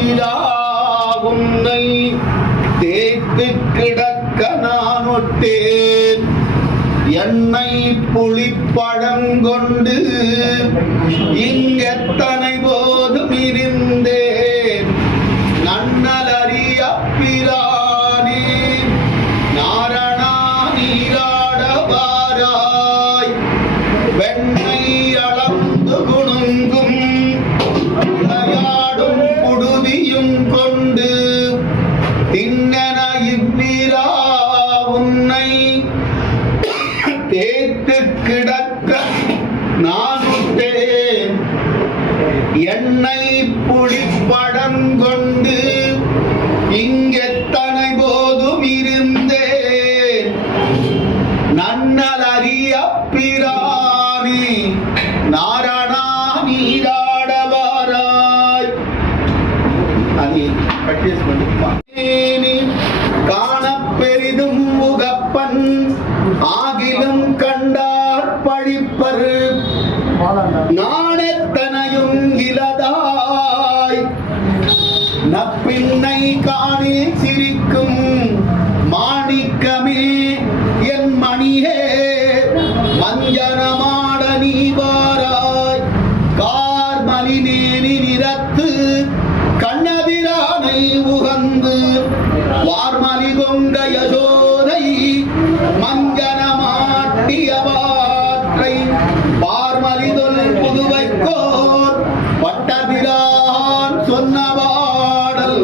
இவ்விழா உன்னை தேய்த்து கிடக்க நான் ஒட்டேன். எண்ணெய் புளிப்பழங்கொண்டு இங்கெத்தனை போதும் இருந்தேன். நன்னலறிய பிரானே நாரணா நீராடவாராய். வெண்ணை அளந்து குணுங்கும் விளையாடும் புழுதியும் கொண்டு திண்ணென இவ்விரா உன்னை தேய்த்து கிடக்க நான் விட்டேன். எண்ணெய் புளிப்பழங்கொண்டு இங்கெத்தனை போதும் இருந்தேன். நன்னல் அறிய பிரானே நாரணா நீராடவாராய். அது பர்ச்சேஸ் பண்ணிப்பான். காண பெரிதும் முகப்பன் ஆகிலும் கண்டார் பழிப்பர். நாணத்தனையும் இலதாய் நப்பின்னை காணில் சிரிக்கும் மாணிக்கமே என் மணியே மஞ்சனமாட நீவாராய். கார்மலினேனி நிறத்து கண்ணதிரானை உகந்து வார்மலி கொங்க யசோதை மஞ்சனமாட்டியவாற்றை பார்மலிதொல் புதுவைக்கோர் பட்டபிரான் சொன்ன பாடல்.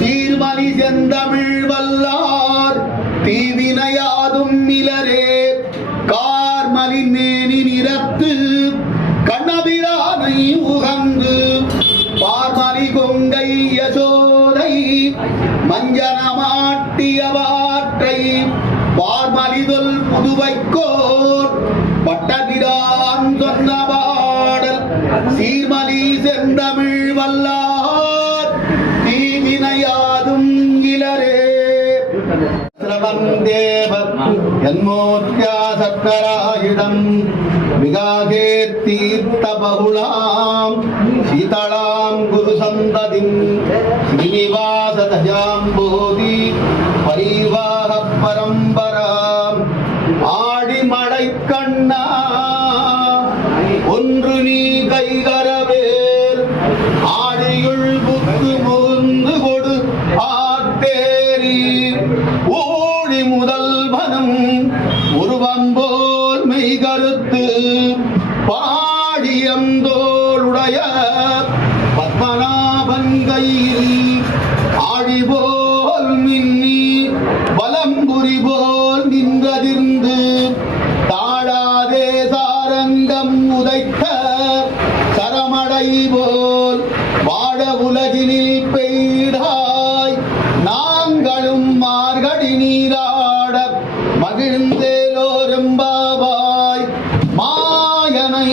சீர்மலி செந்தமிழ் வல்லார் தீவினையாதும் இலரே. கார்மலி மேனி நிறத்து கண்ணபிரானை உகந்து பார்மலி கொங்கை யசோதை மஞ்சனமாட்டியவாற்றை பார்மலிதொல் புதுவைக்கோர் பட்டபிரான் சொன்ன பாடல். சீர்மலி செந்தமிழ் வல்லார் தீவினையாதும் இலரே. தேவர் என்மோத்யா சக்கராயுதம் விகாகே தீர்த்த பகுளாம் சீதளாம் குரு சந்ததிம் ஸ்ரீனிவாச தஜாம்போதி பரிவாக பரம்பராம். ஆடிமழை கண்ணா ஒன்று நீ கைகரவேல் ஆடியுள் புத்து முந்து கொடு ஆத்தேரி. ஊழி முதல்வனும் உருவம்போல் மெய் கருத்து பாடியந்தோளுடைய பத்மநாபன் கையில் ஆழிபோல் மின்னி வலம்புரி போல் நின்றதிர்ந்து தாழாதே சாரங்கம் உதைத்த சரமடை போல் வாழ உலகினில் பெய்தாய். நாங்களும் மார்கழி நீராட மகிழ்ந்தேலோரெம்பாவாய். மாயனை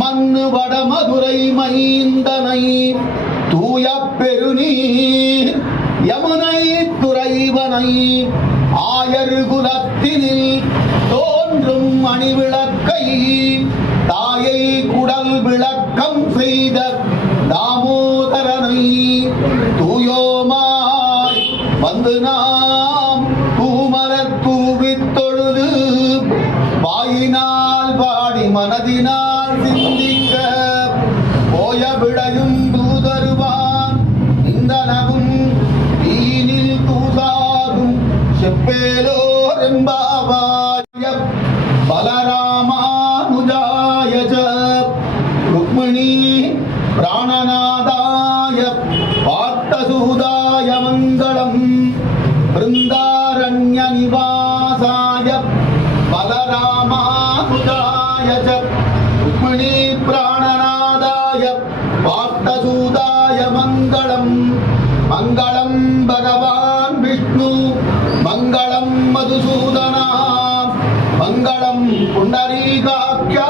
மண்ணு வடமதுரை மைந்தனை தூய பெருநீர் யமுனை துறைவனை ஆயர் குலத்தினில் தோன்றும் மணிவிளக்கை தாயை குடல் விளக்கம் செய்த தாமோதரனை தூயோமாய் வந்து நாம் தூமலர் தூவித் தொழுது வாயினால் பாடி மனதினால் சிந்திக்க போய விடையும் தூதருவான் இந்தனவும் தீனில் தூதாகும் செப்பேலோர் எம்பாவாய. பலராமானுஜாய ருக்மிணி பிராணநாதாய பார்த்தசூதாய மங்களம். பிருந்தாரண்ய நிவாசாய பலராமானுஜாய ருக்மிணி பிராணநாதாய பார்த்தசூதாய மங்களம். மங்களம் பகவான் விஷ்ணு மங்களம் மதுசூதனா மங்களம் புண்டரீகாக்யா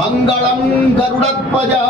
மங்களம் கருடத்வஜா